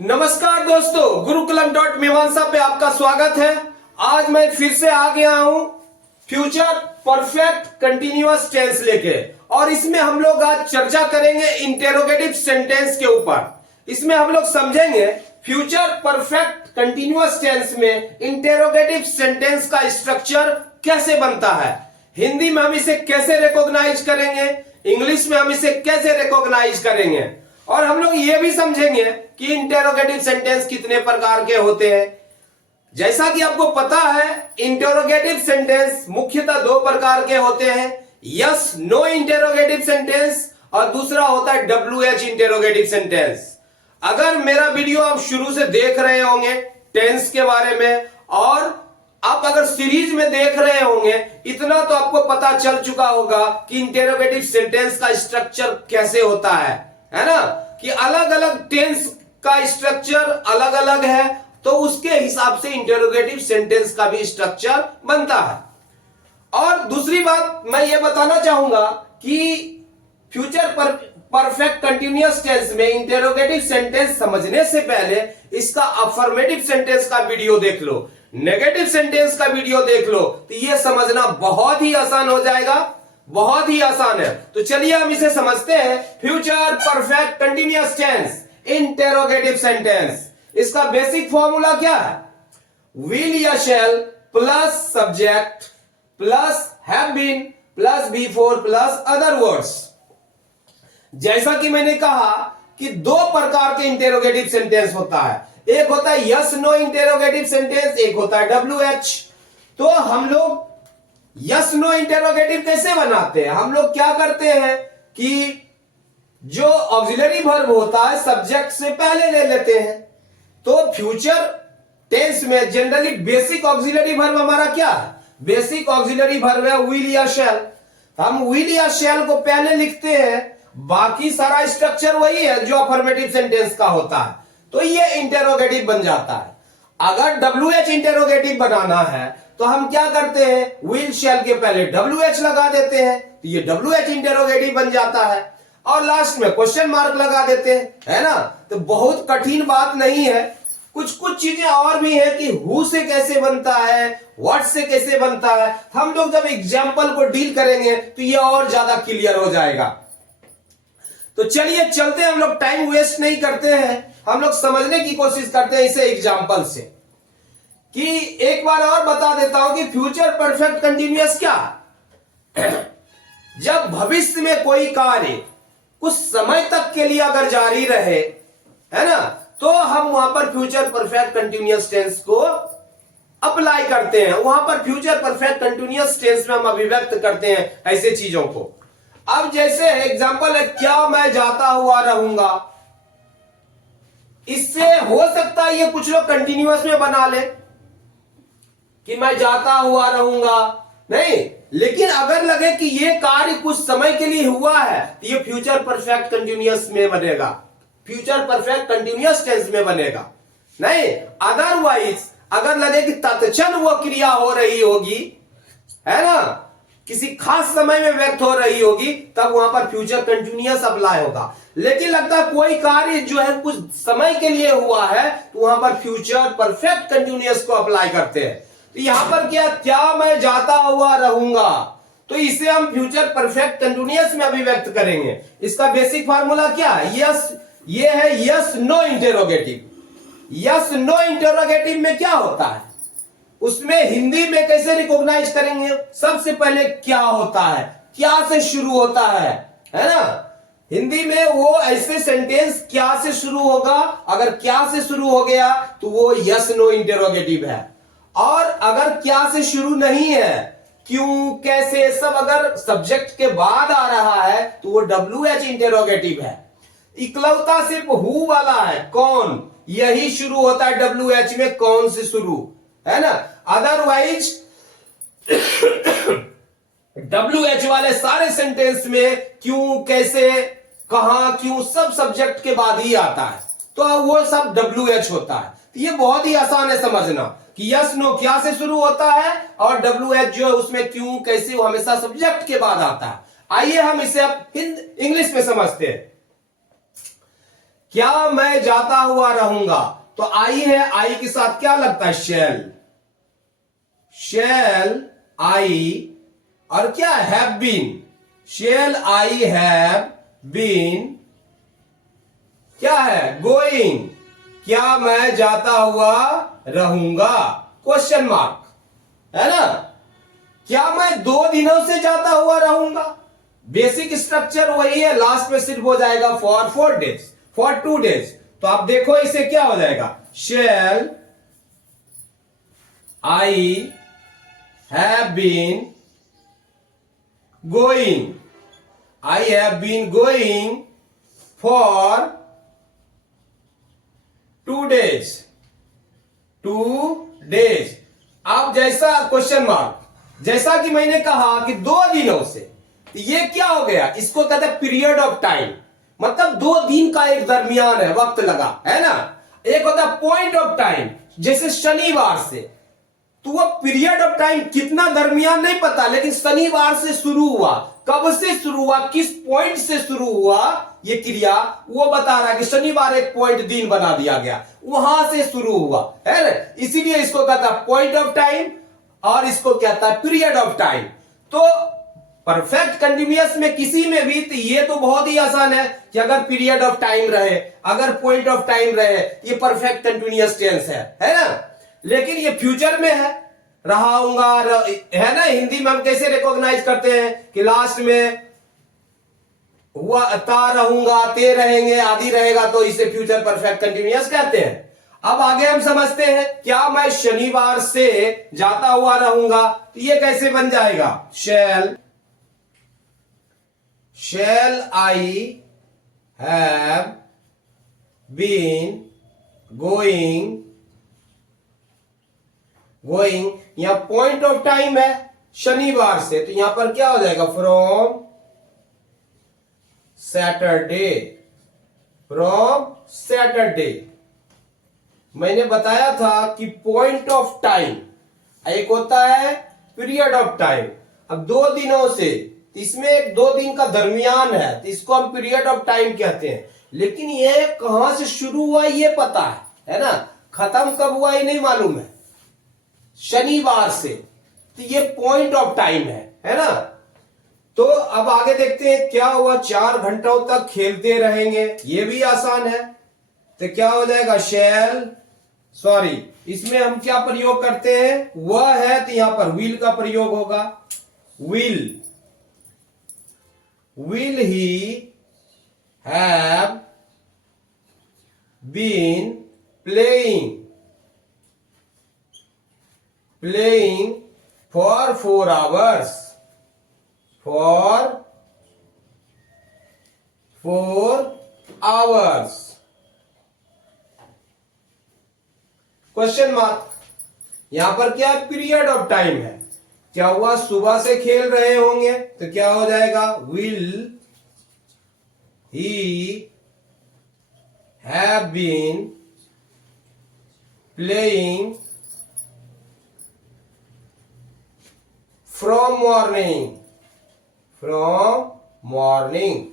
नमस्कार दोस्तों, गुरुकुलम.मीमांसा पे आपका स्वागत है। आज मैं फिर से आ गया हूं फ्यूचर परफेक्ट कंटिन्यूअस टेंस लेके, और इसमें हम लोग आज चर्चा करेंगे इंटेरोगेटिव सेंटेंस के ऊपर। इसमें हम लोग समझेंगे फ्यूचर परफेक्ट कंटिन्यूअस टेंस में इंटेरोगेटिव सेंटेंस का स्ट्रक्चर कैसे बनता है, हिंदी में हम इसे कैसे रिकॉग्नाइज करेंगे, इंग्लिश में हम इसे कैसे रिकॉग्नाइज करेंगे, और हम लोग ये भी समझेंगे कि इंटेरोगेटिव सेंटेंस कितने प्रकार के होते हैं। जैसा कि आपको पता है, इंटेरोगेटिव सेंटेंस मुख्यतः दो प्रकार के होते हैं, यस नो इंटेरोगेटिव सेंटेंस और दूसरा होता है WH इंटेरोगेटिव सेंटेंस। अगर मेरा वीडियो आप शुरू से देख रहे होंगे टेंस के बारे में, और आप अगर सीरीज में देख रहे होंगे, इतना तो आपको पता चल चुका होगा कि इंटेरोगेटिव सेंटेंस का स्ट्रक्चर कैसे होता है ना, कि अलग अलग टेंस का स्ट्रक्चर अलग अलग है, तो उसके हिसाब से इंटेरोगेटिव सेंटेंस का भी स्ट्रक्चर बनता है। और दूसरी बात मैं ये बताना चाहूंगा कि फ्यूचर परफेक्ट कंटिन्यूअस टेंस में इंटेरोगेटिव सेंटेंस समझने से पहले इसका अफर्मेटिव सेंटेंस का वीडियो देख लो, नेगेटिव सेंटेंस का वीडियो देख लो, तो यह समझना बहुत ही आसान हो जाएगा, बहुत ही आसान है। तो चलिए हम इसे समझते हैं। Future perfect continuous tense interrogative sentence, इसका बेसिक फॉर्मूला क्या है? विल या shall plus subject plus have been plus before plus other words. जैसा कि मैंने कहा कि दो प्रकार के इंटेरोगेटिव सेंटेंस होता है, एक होता है यस नो इंटेरोगेटिव सेंटेंस, एक होता है WH। तो हम लोग यस नो इंटेरोगेटिव कैसे बनाते हैं? हम लोग क्या करते हैं कि जो ऑक्सिलरी वर्ब होता है सब्जेक्ट से पहले ले लेते हैं। तो फ्यूचर टेंस में जनरली बेसिक ऑक्सिलरी वर्ब हमारा क्या है? बेसिक ऑक्सिलरी वर्ब है विल या शैल। हम विल या शैल को पहले लिखते हैं, बाकी सारा स्ट्रक्चर वही है जो अफर्मेटिव सेंटेंस का होता है, तो ये इंटेरोगेटिव बन जाता है। अगर WH इंटेरोगेटिव बनाना है तो हम क्या करते हैं, विल शैल के पहले WH लगा देते हैं, तो ये WH इंटेरोगेटिव बन जाता है, और लास्ट में क्वेश्चन मार्क लगा देते हैं, है ना। तो बहुत कठिन बात नहीं है, कुछ कुछ चीजें और भी है कि हु से कैसे बनता है, व्हाट से कैसे बनता है। हम लोग जब एग्जाम्पल को डील करेंगे तो ये और ज्यादा क्लियर हो जाएगा। तो चलिए चलते हैं, हम लोग टाइम वेस्ट नहीं करते हैं, हम लोग समझने की कोशिश करते हैं इसे एग्जाम्पल से। कि एक बार और बता देता हूं कि फ्यूचर परफेक्ट कंटिन्यूअस क्या है? जब भविष्य में कोई कार्य कुछ समय तक के लिए अगर जारी रहे, है ना, तो हम वहां पर फ्यूचर परफेक्ट कंटिन्यूअस टेंस को अप्लाई करते हैं। वहां पर फ्यूचर परफेक्ट कंटिन्यूअस टेंस में हम अभिव्यक्त करते हैं ऐसे चीजों को। अब जैसे एग्जांपल है, क्या मैं जाता हुआ रहूंगा। इससे हो सकता है ये कुछ लोग कंटिन्यूअस में बना ले कि मैं जाता हुआ रहूंगा, नहीं, लेकिन अगर लगे कि ये कार्य कुछ समय के लिए हुआ है तो ये फ्यूचर परफेक्ट कंटिन्यूअस में बनेगा, फ्यूचर परफेक्ट कंटिन्यूअस टेंस में बनेगा। नहीं, अदरवाइज अगर लगे कि तत्क्षण वो क्रिया हो रही होगी, है ना, किसी खास समय में व्यक्त हो रही होगी, तब वहां पर फ्यूचर कंटिन्यूअस अप्लाई होगा। लेकिन लगता है कोई कार्य जो है कुछ समय के लिए हुआ है, तो वहां पर फ्यूचर परफेक्ट कंटिन्यूअस को अप्लाई करते हैं। तो यहां पर क्या मैं जाता हुआ रहूंगा, तो इसे हम फ्यूचर परफेक्ट कंटिन्यूअस में अभिव्यक्त करेंगे। इसका बेसिक फार्मूला क्या है? यस, ये है yes no interrogative. Yes no interrogative में क्या होता है, उसमें हिंदी में कैसे रिकॉग्नाइज करेंगे? सबसे पहले क्या होता है, क्या से शुरू होता है ना। हिंदी में वो ऐसे सेंटेंस क्या से शुरू होगा, अगर क्या से शुरू हो गया तो वो यस नो इंटेरोगेटिव है। और अगर क्या से शुरू नहीं है, क्यों कैसे सब अगर सब्जेक्ट के बाद आ रहा है तो वो WH इंटेरोगेटिव है। इकलौता सिर्फ हु वाला है, कौन, यही शुरू होता है WH में, कौन से शुरू, है ना। अदरवाइज WH वाले सारे सेंटेंस में क्यों कैसे कहां क्यों सब सब्जेक्ट के बाद ही आता है, तो वो सब WH होता है। तो ये बहुत ही आसान है समझना कि यस नो क्या से शुरू होता है, और WH जो है उसमें क्यों कैसे वो हमेशा सब्जेक्ट के बाद आता है। आइए हम इसे अब इंग्लिश में समझते हैं क्या मैं जाता हुआ रहूंगा, तो आई है, आई के साथ क्या लगता है, शेल, शेल आई, और क्या have been, shall I have been, क्या है, गोइंग, क्या मैं जाता हुआ रहूंगा, क्वेश्चन मार्क, है ना। क्या मैं 2 दिनों से जाता हुआ रहूंगा, बेसिक स्ट्रक्चर वही है, लास्ट में सिर्फ हो जाएगा फॉर 4 डेज, फॉर 2 डेज। तो आप देखो इसे क्या हो जाएगा, shall I have been going, I have been going for 2 days, 2 days. अब जैसा क्वेश्चन मार्क, जैसा कि मैंने कहा कि 2 दिनों से, तो ये क्या हो गया, इसको कहते हैं पीरियड ऑफ टाइम, मतलब 2 दिन का एक दरमियान है, वक्त लगा, है ना। एक होता है पॉइंट ऑफ टाइम, जैसे शनिवार से, तो वो पीरियड ऑफ टाइम कितना दरमियान नहीं पता, लेकिन शनिवार से शुरू हुआ, कब से शुरू हुआ, किस पॉइंट से शुरू हुआ ये क्रिया, वो बता रहा है कि शनिवार एक पॉइंट दिन बना दिया गया, वहां से शुरू हुआ, है ना। इसीलिए इसको कहता है पॉइंट ऑफ टाइम, और इसको कहता है पीरियड ऑफ टाइम। तो परफेक्ट कंटिन्यूअस में किसी में भी, तो ये तो बहुत ही आसान है कि अगर पीरियड ऑफ टाइम रहे, अगर पॉइंट ऑफ टाइम रहे, ये परफेक्ट कंटिन्यूअस टेंस है ना। लेकिन ये फ्यूचर में है, रहाऊंगा, है ना। हिंदी में हम कैसे रिकॉग्नाइज करते हैं कि लास्ट में हुआ, ता रहूंगा, ते रहेंगे, आदि रहेगा, तो इसे फ्यूचर परफेक्ट कंटिन्यूअस कहते हैं। अब आगे हम समझते हैं, क्या मैं शनिवार से जाता हुआ रहूंगा, तो ये कैसे बन जाएगा, shall I have been going, यहां पॉइंट ऑफ टाइम है शनिवार से, तो यहां पर क्या हो जाएगा, फ्रॉम सैटरडे। मैंने बताया था कि पॉइंट ऑफ टाइम एक होता है पीरियड ऑफ टाइम। अब 2 दिनों से, इसमें एक 2 दिन का दरमियान है, तो इसको हम पीरियड ऑफ टाइम कहते हैं। लेकिन ये कहां से शुरू हुआ ये पता है ना, खत्म कब हुआ ये नहीं मालूम है, शनिवार से, तो ये पॉइंट ऑफ टाइम है ना। तो अब आगे देखते हैं क्या हुआ, 4 घंटों तक खेलते रहेंगे, ये भी आसान है। तो क्या हो जाएगा, इसमें हम क्या प्रयोग करते हैं, वह है, तो यहां पर विल का प्रयोग होगा, will he have been playing for 4 hours, for 4 hours, question mark. यहां पर क्या पीरियड ऑफ टाइम है, क्या हुआ, सुबह से खेल रहे होंगे, तो क्या हो जाएगा, will he have been playing from morning,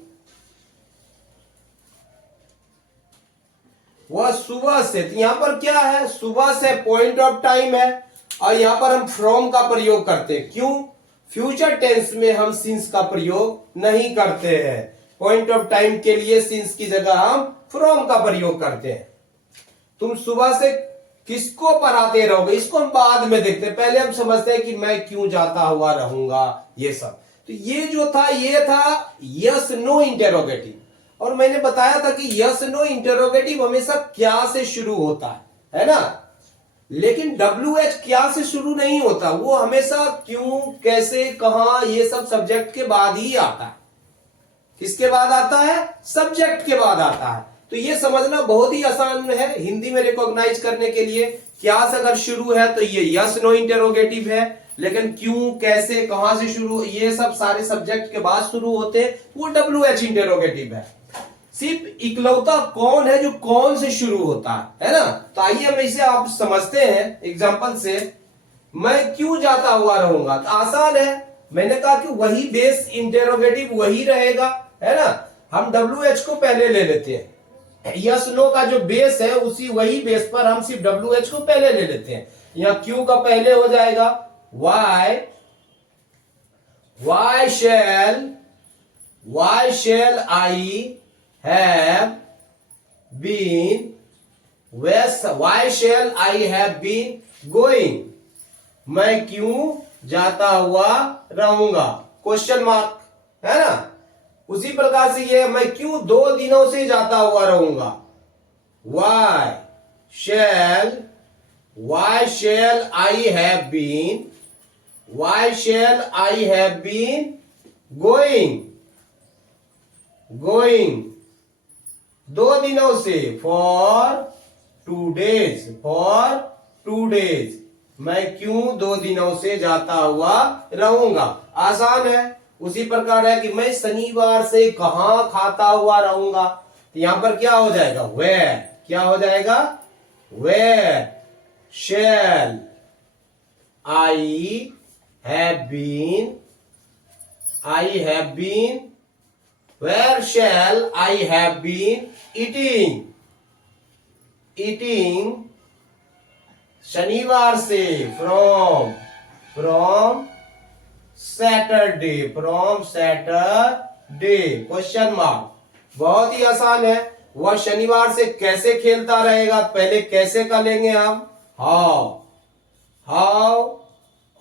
वह सुबह से, तो यहां पर क्या है, सुबह से पॉइंट ऑफ टाइम है, और यहां पर हम फ्रॉम का प्रयोग करते हैं। क्यों, फ्यूचर टेंस में हम सिंस का प्रयोग नहीं करते हैं, पॉइंट ऑफ टाइम के लिए सिंस की जगह हम फ्रॉम का प्रयोग करते हैं। तुम सुबह से किसको पढ़ाते रहोगे, इसको हम बाद में देखते हैं, पहले हम समझते हैं कि मैं क्यों जाता हुआ रहूंगा, ये सब। तो ये जो था, ये था यस नो इंटेरोगेटिव, और मैंने बताया था कि यस नो इंटेरोगेटिव हमेशा क्या से शुरू होता है ना। लेकिन WH क्या से शुरू नहीं होता, वो हमेशा क्यों, कैसे, कहां, ये सब सब्जेक्ट के बाद ही आता है। किसके बाद आता है, सब्जेक्ट के बाद आता है। तो ये समझना बहुत ही आसान है हिंदी में रिकॉग्नाइज करने के लिए। क्या से अगर शुरू है तो ये यस नो इंटेरोगेटिव है, लेकिन क्यों, कैसे, कहां से शुरू, ये सब सारे सब्जेक्ट के बाद शुरू होते हैं, वो WH इंटेरोगेटिव है। सिर्फ इकलौता कौन है जो कौन से शुरू होता है ना। तो आइए हम इसे आप समझते हैं एग्जांपल से। मैं क्यों जाता हुआ रहूंगा, तो आसान है, मैंने कहा कि वही बेस इंटेरोगेटिव वही रहेगा, है ना। हम WH को पहले ले लेते हैं, यस नो का जो बेस है उसी वही बेस पर हम सिर्फ डब्ल्यू एच को पहले ले लेते हैं। यहां क्यू का पहले हो जाएगा why, why shall I have been, why shall I have been going, मैं क्यों जाता हुआ रहूंगा, क्वेश्चन मार्क है ना। उसी प्रकार से ये मैं क्यों 2 दिनों से जाता हुआ रहूंगा, why shall I have been, why shall I have been going, 2 दिनों से, फॉर 2 डेज, मैं क्यों 2 दिनों से जाता हुआ रहूंगा, आसान है। उसी प्रकार है कि मैं शनिवार से कहां खाता हुआ रहूंगा, तो यहां पर क्या हो जाएगा, वेयर, क्या हो जाएगा, where shall I have been, where shall I have been eating शनिवार से, from Saturday, क्वेश्चन मार्क। बहुत ही आसान है। वह शनिवार से कैसे खेलता रहेगा, पहले कैसे का लेंगे हम, हाउ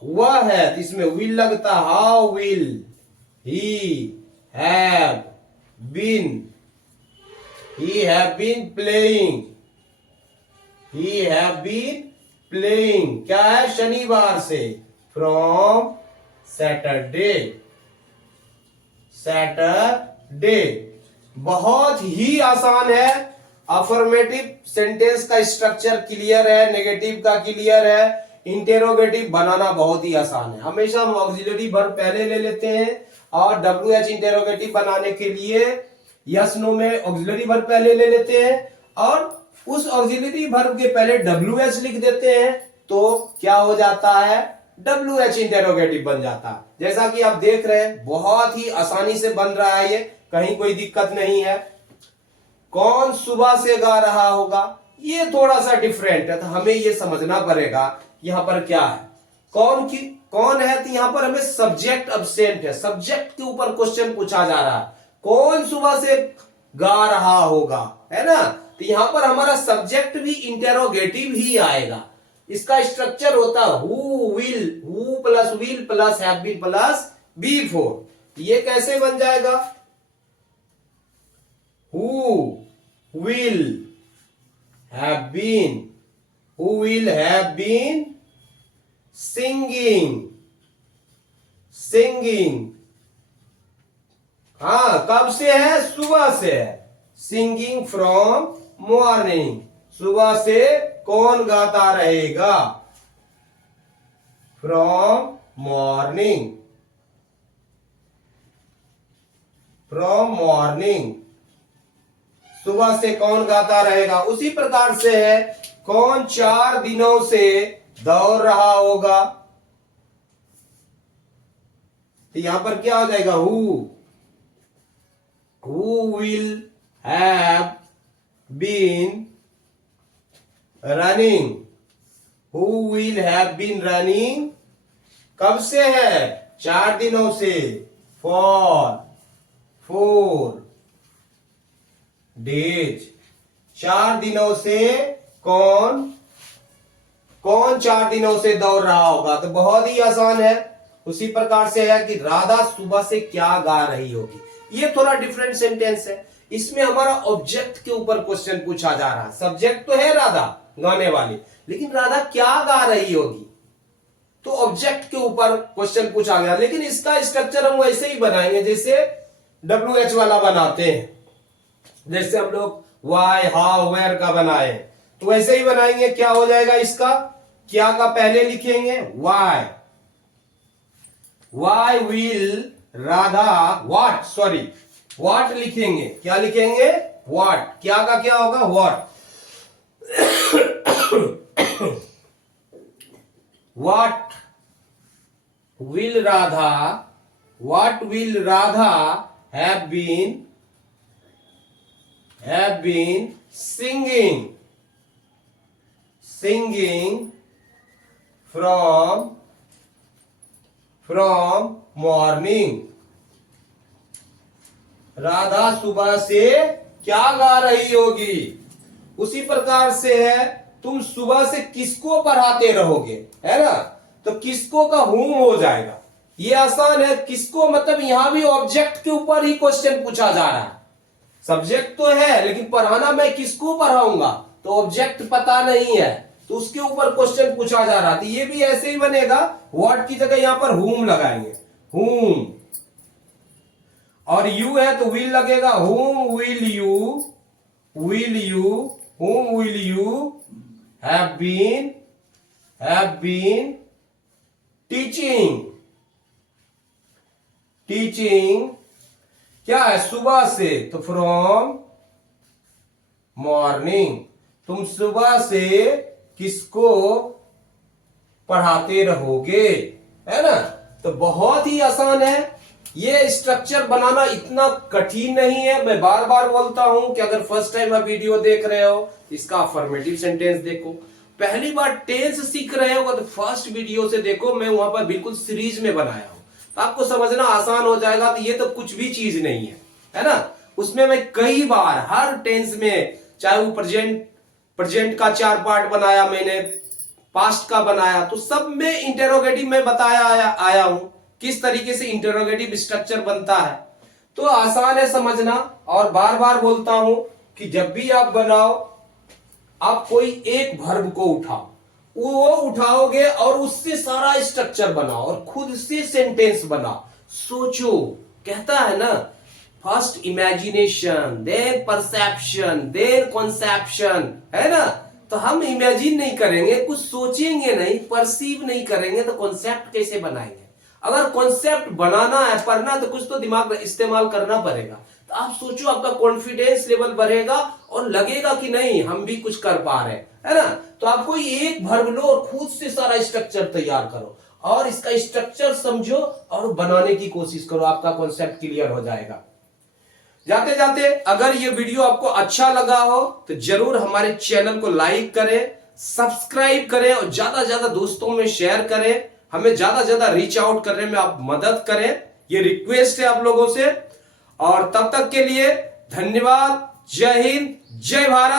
वह है, इसमें विल लगता, how will he have been playing, क्या है, शनिवार से, फ्रॉम सैटरडे। बहुत ही आसान है। अफर्मेटिव सेंटेंस का स्ट्रक्चर क्लियर है, नेगेटिव का क्लियर है, इंटेरोगेटिव बनाना बहुत ही आसान है। हमेशा हम ऑक्सिलरी वर्ब पहले ले लेते हैं और डब्ल्यू एच इंटेरोगेटिव बनाने के लिए यस नो में ऑक्सिलरी वर्ब पहले ले लेते हैं और उस ऑक्सिलरी वर्ब के पहले डब्ल्यू एच लिख देते हैं, तो क्या हो जाता है, डब्ल्यू एच इंटेरोगेटिव बन जाता है। जैसा कि आप देख रहे हैं बहुत ही आसानी से बन रहा है, ये कहीं कोई दिक्कत नहीं है। कौन सुबह से गा रहा होगा, ये थोड़ा सा डिफरेंट है, तो हमें ये समझना पड़ेगा यहां पर क्या है, कौन है, तो यहां पर हमें सब्जेक्ट अब्सेंट है, सब्जेक्ट के ऊपर क्वेश्चन पूछा जा रहा है, कौन सुबह से गा रहा होगा, है ना। तो यहां पर हमारा सब्जेक्ट भी इंटेरोगेटिव ही आएगा। इसका स्ट्रक्चर होता है who plus will plus have been plus before. ये कैसे बन जाएगा, who will have been singing, हाँ कब से है, सुबह से है, सिंगिंग फ्रॉम मॉर्निंग, सुबह से कौन गाता रहेगा, फ्रॉम मॉर्निंग, सुबह से कौन गाता रहेगा। उसी प्रकार से है, कौन 4 दिनों से दौड़ रहा होगा, तो यहां पर क्या हो जाएगा, who will have been running, कब से है, 4 दिनों से, फॉर 4 डेज, 4 दिनों से कौन 4 दिनों से दौड़ रहा होगा, तो बहुत ही आसान है। उसी प्रकार से है कि राधा सुबह से क्या गा रही होगी, ये थोड़ा डिफरेंट सेंटेंस है। इसमें हमारा ऑब्जेक्ट के ऊपर क्वेश्चन पूछा जा रहा है, सब्जेक्ट तो है राधा गाने वाली, लेकिन राधा क्या गा रही होगी, तो ऑब्जेक्ट के ऊपर क्वेश्चन पूछा गया। लेकिन इसका स्ट्रक्चर हम वैसे ही बनाएंगे जैसे डब्ल्यू एच वाला बनाते हैं, जैसे हम लोग वाई हाउ वेयर का बनाए, तो वैसे ही बनाएंगे। क्या हो जाएगा इसका, क्या का पहले लिखेंगे वाई विल राधा व्हाट लिखेंगे, क्या लिखेंगे, व्हाट, क्या का क्या होगा, what, what will Radha have been have been singing from morning। Radha सुबह से क्या गा रही होगी। उसी प्रकार से है, तुम सुबह से किसको पढ़ाते रहोगे, है ना। तो किसको का हुम हो जाएगा। ये आसान है। किसको मतलब यहां भी ऑब्जेक्ट के ऊपर ही क्वेश्चन पूछा जा रहा है। सब्जेक्ट तो है लेकिन पढ़ाना मैं किसको पढ़ाऊंगा, तो ऑब्जेक्ट पता नहीं है, तो उसके ऊपर क्वेश्चन पूछा जा रहा था। ये भी ऐसे ही बनेगा, व्हाट की जगह यहां पर हुम लगाएंगे, हुम। और यू है तो विल लगेगा, whom will you have been teaching क्या है, सुबह से, तो फ्रॉम मॉर्निंग। तुम सुबह से किसको पढ़ाते रहोगे, है ना। तो बहुत ही आसान है। ये स्ट्रक्चर बनाना इतना कठिन नहीं है। मैं बार बार बोलता हूं कि अगर फर्स्ट टाइम आप वीडियो देख रहे हो, इसका अफर्मेटिव सेंटेंस देखो। पहली बार टेंस सीख रहे हो तो फर्स्ट वीडियो से देखो, मैं वहां पर बिल्कुल सीरीज में बनाया हूं, तो आपको समझना आसान हो जाएगा। तो ये तो कुछ भी चीज नहीं है ना। उसमें मैं कई बार हर टेंस में, चाहे वो प्रेजेंट का 4 पार्ट बनाया मैंने, पास्ट का बनाया, तो सब में इंटेरोगेटिव में बताया आया हूं किस तरीके से इंटेरोगेटिव स्ट्रक्चर बनता है। तो आसान है समझना। और बार बार बोलता हूं कि जब भी आप बनाओ, आप कोई एक वर्ब को उठाओ, वो उठाओगे और उससे सारा स्ट्रक्चर बनाओ और खुद से सेंटेंस बनाओ। सोचो, कहता है ना, first imagination, then perception, then conception, है ना। तो हम इमेजिन नहीं करेंगे, कुछ सोचेंगे नहीं, परसीव नहीं करेंगे, तो कॉन्सेप्ट कैसे बनाएंगे। अगर कॉन्सेप्ट बनाना है, पढ़ना, तो कुछ तो दिमाग इस्तेमाल करना पड़ेगा। तो आप सोचो, आपका कॉन्फिडेंस लेवल बढ़ेगा और लगेगा कि नहीं हम भी कुछ कर पा रहे हैं, है ना। तो आप कोई एक वर्ब लो और खुद से सारा स्ट्रक्चर तैयार करो और इसका स्ट्रक्चर समझो और बनाने की कोशिश करो, आपका कॉन्सेप्ट क्लियर हो जाएगा। जाते जाते अगर ये वीडियो आपको अच्छा लगा हो तो जरूर हमारे चैनल को लाइक करें, सब्सक्राइब करें और ज्यादा ज्यादा दोस्तों में शेयर करें। हमें ज्यादा ज्यादा रीच आउट करने में आप मदद करें, ये रिक्वेस्ट है आप लोगों से। और तब तक के लिए धन्यवाद। जय हिंद, जय भारत।